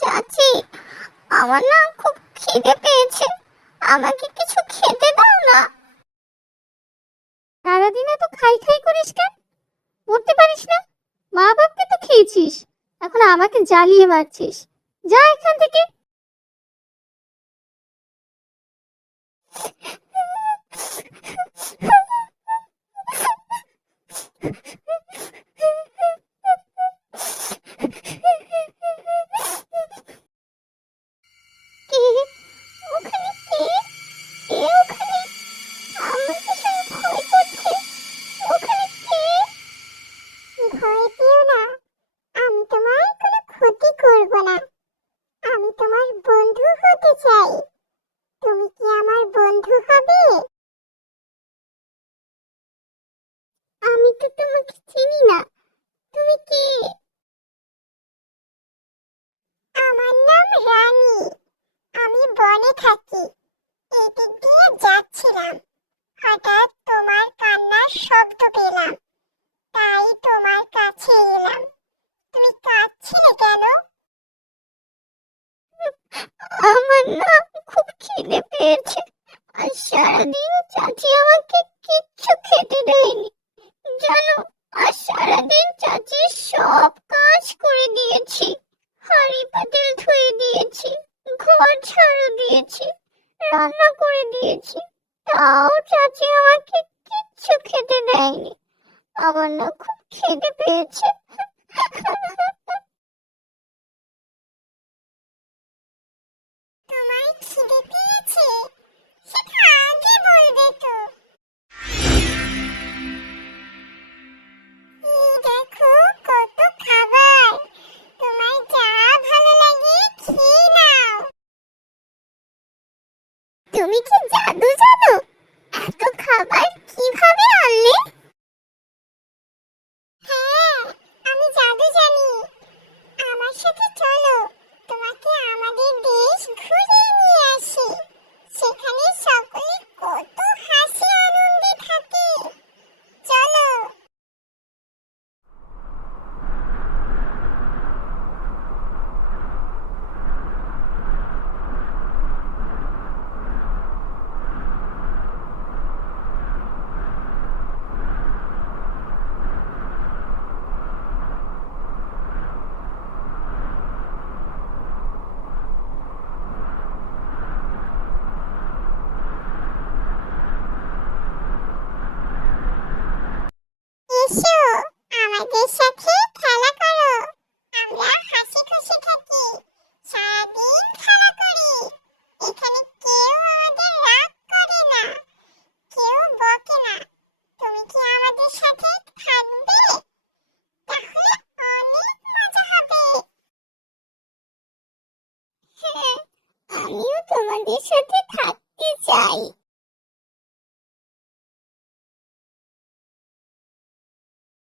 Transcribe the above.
চাচি, আমার না খুব খিদে পেয়েছে। আমাকে কিছু খেতে দাও না। সারাদিনে তো খাই খাই করিস কেন? উঠতে পারিস না। মা বাপকে তো খেয়েছিস। এখন আমাকে জ্বালিয়ে মারছিস। যা এখান থেকে। করব না। আমি তোমার বন্ধু হতে চাই। তুমি কি আমার বন্ধু হবে? আমি তো তোমাকে চিনি না। তুমি কে? আমার নাম রানী। আমি বনে থাকি। এদিক দিয়ে যাচ্ছিলাম। হঠাৎ তোমার কান্নার শব্দ পেলাম তাই তোমার কাছে এলাম তুমি কাঁদছিলে কেন আমার না খুব খিদে পেয়েছে আর সারাদিন চাচি আমাকে কিচ্ছু খেতে দেয়নি। জানো আর সারাদিন চাচির সব কাজ করে দিয়েছি। হাঁড়ি পাতিল ধুয়ে দিয়েছি, ঘর ঝাড়ু দিয়েছি, রান্না করে দিয়েছি। তাও চাচি আমাকে কিচ্ছু খেতে দেয়নি। আমার না খুব খেতে পেয়েছে। তোমাদের সাথে থাকতে চাই।